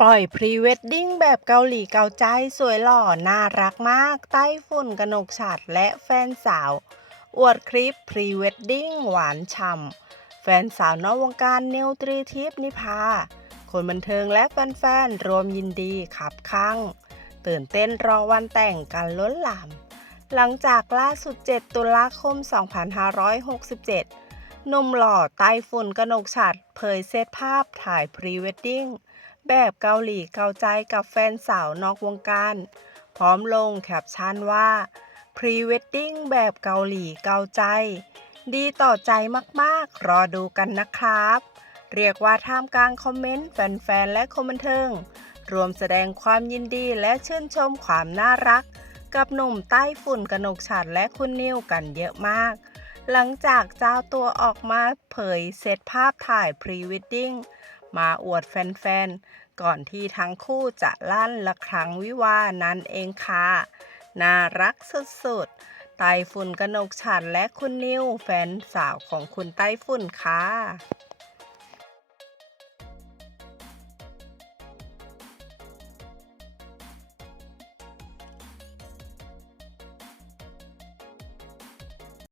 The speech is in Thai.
ปล่อยพรีเวดดิ้งแบบเกาหลีเกาใจสวยหล่อ น่ารักมากไต้ฝุ่นกนกฉัดและแฟนสาว อวดคลิปพรีเวดดิ้งหวานฉ่ำแฟนสาวนอกวงการนิวตรีทิพนิพา คนบันเทิงและแฟนๆ รวมยินดีขับข้างตื่นเต้นรอวันแต่งกันล้นหลาม หลังจากล่าสุด 7 ตุลาคม 2567หนุ่มหล่อไต้ฝุ่นกนกฉัดเผยเซตภาพถ่ายพรีเวดดิ้ง แบบเกาหลีเกาใจกับแฟนสาวนอกวงการ พร้อมลงแคปชั่นว่าพรีเวดดิ้งแบบเกาหลีเกาใจ ดีต่อใจมากๆ รอดูกันนะครับ เรียกว่าท่ามกลางคอมเมนต์ แฟน ๆ และคนบันเทิง รวมแสดงความยินดีและชื่นชมความน่ารัก กับหนุ่มใต้ฝุ่นกนกฉัดและคุณนิวกันเยอะมาก หลังจากเจ้าตัวออกมาเผยเซตภาพถ่ายพรีเวดดิ้ง มาอวดแฟนๆ ก่อนที่ทั้งคู่จะลั่นละครั้งวิวานั่นเองค่ะ น่ารักสุดๆ ไต้ฝุ่นกนกฉันและคุณนิวแฟนสาวของคุณไต้ฝุ่นค่ะ